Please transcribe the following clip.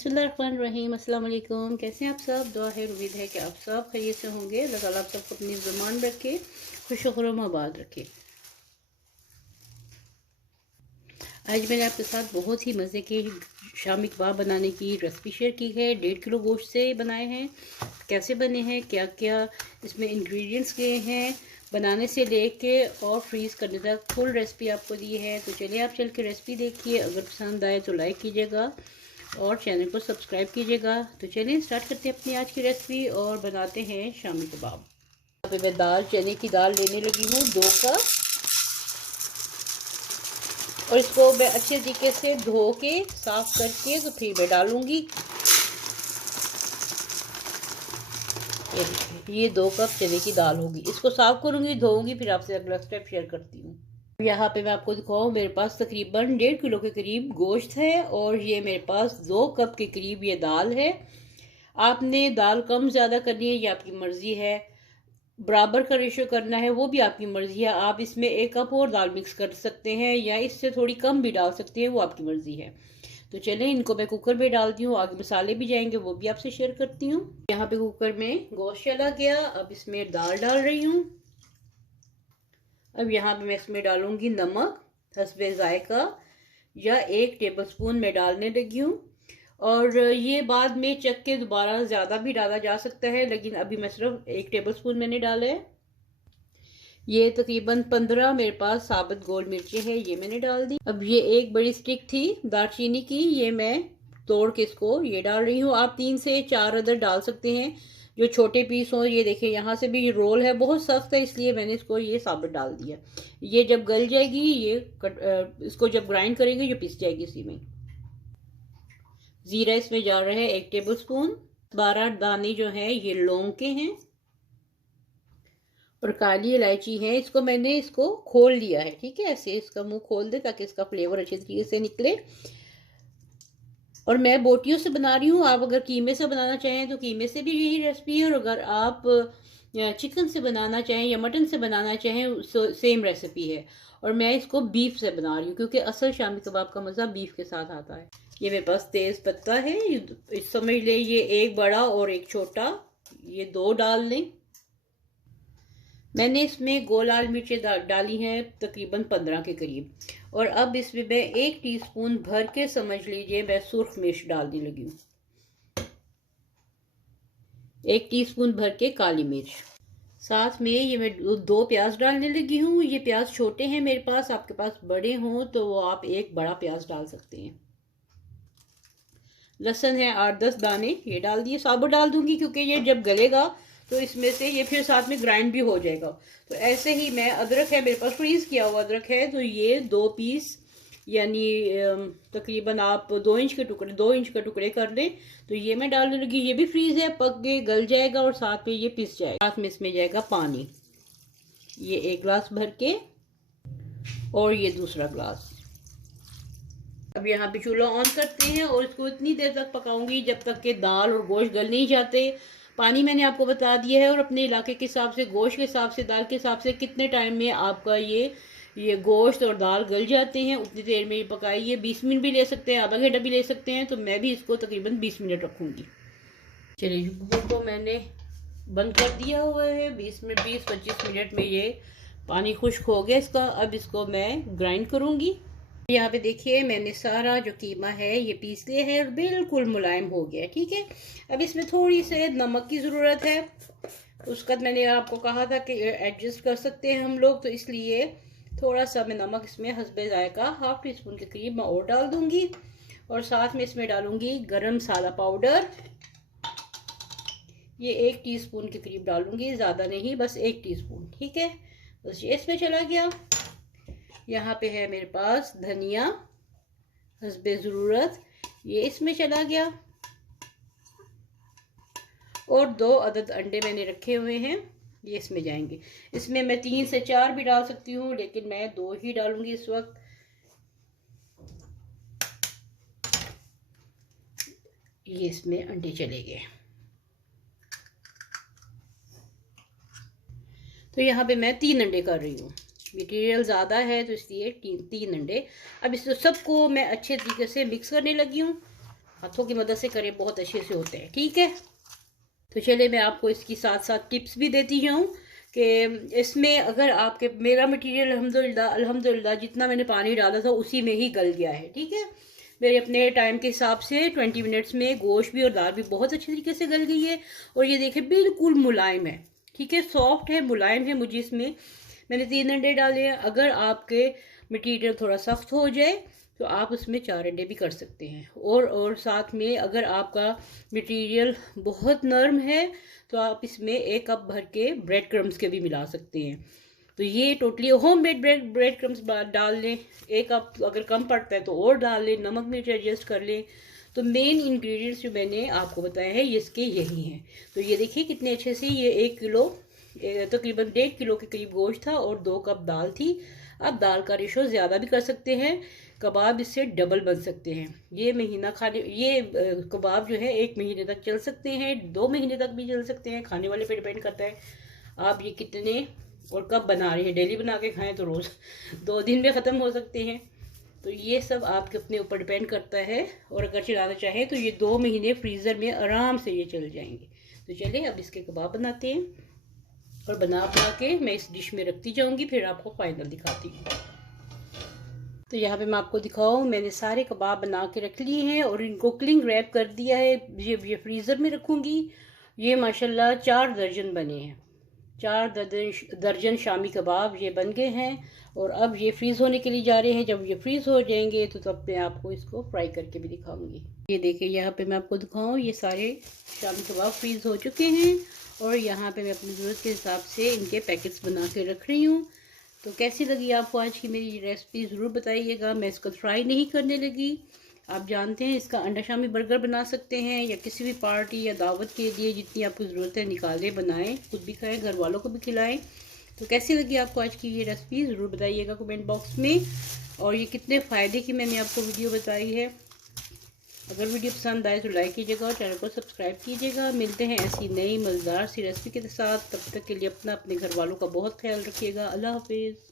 बिस्मिल्लाहिर्रहमानिर्रहीम। अस्सलाम वालेकुम। कैसे हैं आप सब? दुआ है, उम्मीद है कि आप सब खैरियत से होंगे। अल्लाह ताला आप सबको अपनी ज़ुबान रखे, खुश खुर्रम आबाद रखे। आज मैंने आपके साथ बहुत ही मज़े के शामी कबाब बनाने की रेसिपी शेयर की है। 1.5 किलो गोश्त से बनाए हैं। कैसे बने हैं, क्या क्या इसमें इंग्रेडिएंट्स गए हैं, बनाने से लेके और फ्रीज़ करने तक फुल रेसिपी आपको दी है। तो चलिए आप चल के रेसिपी देखिए। अगर पसंद आए तो लाइक कीजिएगा और चैनल को सब्सक्राइब कीजिएगा। तो चलिए स्टार्ट करते हैं अपनी आज की रेसिपी और बनाते हैं शामी कबाब। यहाँ पे मैं दाल, चने की दाल लेने लगी हूँ 2 कप, और इसको मैं अच्छे तरीके से धो के साफ करके तो फिर मैं डालूंगी। ये 2 कप चने की दाल होगी। इसको साफ करूंगी, धोऊंगी, फिर आपसे अगला स्टेप शेयर करती हूँ। यहाँ पे मैं आपको दिखाऊँ, मेरे पास तकरीबन 1.5 किलो के करीब गोश्त है और ये मेरे पास 2 कप के करीब ये दाल है। आपने दाल कम ज़्यादा करनी है, ये आपकी मर्ज़ी है। बराबर का रेशो करना है, वो भी आपकी मर्ज़ी है। आप इसमें 1 कप और दाल मिक्स कर सकते हैं या इससे थोड़ी कम भी डाल सकते हैं, वो आपकी मर्ज़ी है। तो चलें, इनको मैं कुकर में डाल दी हूँ। आगे मसाले भी जाएंगे, वो भी आपसे शेयर करती हूँ। यहाँ पे कुकर में गोश्त चला गया। अब इसमें दाल डाल रही हूँ। अब यहाँ पे मैं इसमें डालूंगी नमक हस्बे ज़ायका, या 1 टेबल स्पून में डालने लगी हूँ। और ये बाद में चख के दोबारा ज़्यादा भी डाला जा सकता है, लेकिन अभी मैं सिर्फ 1 टेबल स्पून मैंने डाला है। ये तकरीबन 15 मेरे पास साबुत गोल मिर्चें हैं, ये मैंने डाल दी। अब ये 1 बड़ी स्टिक थी दालचीनी की, ये मैं तोड़ के इसको ये डाल रही हूँ। आप 3 से 4 अदर डाल सकते हैं जो छोटे पीस हो। ये देखिए, यहाँ से भी रोल है, बहुत सख्त है, इसलिए मैंने इसको ये साबुत डाल दिया। ये जब गल जाएगी, ये इसको जब ग्राइंड करेंगे, ये पिस जाएगी इसी में। जीरा इसमें जा रहा है 1 टेबल स्पून। 12 दाने जो हैं ये लौंग के हैं और काली इलायची है। इसको खोल लिया है, ठीक है। ऐसे इसका मुंह खोल दे ताकि इसका फ्लेवर अच्छे तरीके से निकले। और मैं बोटियों से बना रही हूँ। आप अगर कीमे से बनाना चाहें तो कीमे से भी यही रेसिपी है, और अगर आप चिकन से बनाना चाहें या मटन से बनाना चाहें, सेम रेसिपी है। और मैं इसको बीफ से बना रही हूँ क्योंकि असल शामी कबाब का मज़ा बीफ के साथ आता है। ये मेरे पास तेज़ पत्ता है, समझ लें ये 1 बड़ा और 1 छोटा, ये 2 डाल लें। मैंने इसमें गोल लाल मिर्चें डाली हैं तकरीबन 15 के करीब। और अब इसमें मैं 1 टीस्पून भर के, समझ लीजिए, मैं सुर्ख मिर्च डालने लगी हूँ। 1 टीस्पून भर के काली मिर्च। साथ में ये मैं 2 प्याज डालने लगी हूँ। ये प्याज छोटे हैं मेरे पास, आपके पास बड़े हों तो वो आप 1 बड़ा प्याज डाल सकते हैं। लहसुन है 8-10 दाने, ये डाल दिए। साबुत डाल दूंगी क्योंकि ये जब गलेगा तो इसमें से ये फिर साथ में ग्राइंड भी हो जाएगा। तो ऐसे ही मैं, अदरक है मेरे पास, फ्रीज किया हुआ अदरक है, तो ये 2 पीस, यानी तकरीबन आप 2 इंच के टुकड़े कर लें। तो ये मैं डालने लगी। ये भी फ्रीज है, पक के गल जाएगा और साथ में ये पिस जाएगा। साथ में इसमें जाएगा पानी, ये 1 गिलास भर के और ये दूसरा गिलास। अब यहाँ पे चूल्हा ऑन करते हैं और इसको इतनी देर तक पकाऊंगी जब तक कि दाल और गोश्त गल नहीं जाते। पानी मैंने आपको बता दिया है, और अपने इलाके के हिसाब से, गोश्त के हिसाब से, दाल के हिसाब से कितने टाइम में आपका ये गोश्त और दाल गल जाते हैं उतनी देर में ये पकाइए। 20 मिनट भी ले सकते हैं, आधा घंटा भी ले सकते हैं। तो मैं भी इसको तकरीबन 20 मिनट रखूँगी। चलिए, कुकर को मैंने बंद कर दिया हुआ है। 20-25 मिनट में ये पानी खुश्क हो गया इसका। अब इसको मैं ग्राइंड करूँगी। यहाँ पे देखिए, मैंने सारा जो कीमा है ये पीस लिया है और बिल्कुल मुलायम हो गया, ठीक है। अब इसमें थोड़ी से नमक की ज़रूरत है। उसका मैंने आपको कहा था कि एडजस्ट कर सकते हैं हम लोग, तो इसलिए थोड़ा सा मैं नमक इसमें हस्बे ज़ायका 1/2 टीस्पून के करीब मैं और डाल दूंगी। और साथ में इसमें डालूंगी गरम मसाला पाउडर, ये 1 टीस्पून के करीब डालूंगी, ज़्यादा नहीं, बस 1 टीस्पून, ठीक है। बस ये इसमें चला गया। यहाँ पे है मेरे पास धनिया हस्बे ज़रूरत, ये इसमें चला गया। और 2 अदद अंडे मैंने रखे हुए हैं, ये इसमें जाएंगे। इसमें मैं 3 से 4 भी डाल सकती हूँ, लेकिन मैं 2 ही डालूंगी इस वक्त। ये इसमें अंडे चले गए। तो यहाँ पे मैं 3 अंडे कर रही हूँ। मटेरियल ज़्यादा है तो इसलिए 3 अंडे। अब इस सबको मैं अच्छे तरीके से मिक्स करने लगी हूँ। हाथों की मदद से करें, बहुत अच्छे से होते हैं। ठीक है, तो चलिए मैं आपको इसकी साथ साथ टिप्स भी देती जाऊँ कि इसमें अगर आपके, मेरा मटेरियल अल्हम्दुलिल्लाह जितना मैंने पानी डाला था उसी में ही गल गया है। ठीक है, मेरे अपने टाइम के हिसाब से 20 मिनट्स में गोश्त भी और दाल भी बहुत अच्छी तरीके से गल गई है। और ये देखिए बिल्कुल मुलायम है। ठीक है, सॉफ्ट है, मुलायम है। मुझे इसमें मैंने 3 अंडे डाले हैं। अगर आपके मटेरियल थोड़ा सख्त हो जाए तो आप उसमें 4 अंडे भी कर सकते हैं। और साथ में अगर आपका मटेरियल बहुत नरम है तो आप इसमें 1 कप भर के ब्रेड क्रम्स के भी मिला सकते हैं। तो ये totally home made bread crumbs डाल लें। 1 कप अगर कम पड़ता है तो और डाल लें, नमक मिर्च एडजस्ट कर लें। तो मेन इंग्रेडिएंट्स जो मैंने आपको बताया है इसके यही हैं। तो ये देखिए कितने अच्छे से, ये 1 किलो तकरीबन 1.5 किलो के करीब गोश्त था और 2 कप दाल थी। आप दाल का रेशो ज़्यादा भी कर सकते हैं, कबाब इससे डबल बन सकते हैं। ये महीना खाने, ये कबाब जो है 1 महीने तक चल सकते हैं, 2 महीने तक भी चल सकते हैं। खाने वाले पे डिपेंड करता है आप ये कितने और कब बना रहे हैं। डेली बना के खाएं तो रोज़ 2 दिन में ख़त्म हो सकते हैं। तो ये सब आपके अपने ऊपर डिपेंड करता है। और अगर चलाना चाहें तो ये 2 महीने फ्रीज़र में आराम से ये चल जाएंगे। तो चलिए अब इसके कबाब बनाते हैं और बना के मैं इस डिश में रखती जाऊंगी, फिर आपको फाइनल दिखाती हूँ। तो यहाँ पे मैं आपको दिखाऊँ, मैंने सारे कबाब बना के रख लिए हैं और इनको क्लिंग रैप कर दिया है। ये फ्रीज़र में रखूँगी। ये माशाल्लाह 4 दर्जन बने हैं, 4 दर्जन शामी कबाब ये बन गए हैं। और अब ये फ्रीज़ होने के लिए जा रहे हैं। जब ये फ्रीज़ हो जाएंगे तो तब मैं आपको इसको फ्राई करके भी दिखाऊंगी। ये देखिए यहाँ पे मैं आपको दिखाऊँ, ये सारे शामी कबाब फ्रीज़ हो चुके हैं और यहाँ पे मैं अपनी ज़रूरत के हिसाब से इनके पैकेट्स बना के रख रही हूँ। तो कैसी लगी आपको आज की मेरी रेसिपी ज़रूर बताइएगा। मैं इसको फ्राई नहीं करने लगी। आप जानते हैं इसका अंडा शामी बर्गर बना सकते हैं या किसी भी पार्टी या दावत के लिए जितनी आपको ज़रूरत है निकालें, बनाएं, खुद भी खाएं, घर वालों को भी खिलाएं। तो कैसी लगी आपको आज की ये रेसिपी ज़रूर बताइएगा कमेंट बॉक्स में। और ये कितने फ़ायदे की मैंने आपको वीडियो बताई है। अगर वीडियो पसंद आए तो लाइक कीजिएगा और चैनल को सब्सक्राइब कीजिएगा। मिलते हैं ऐसी नई मज़ेदार सी रेसिपी के साथ। तब तक के लिए अपने घर वालों का बहुत ख्याल रखिएगा। अल्लाह हाफिज़।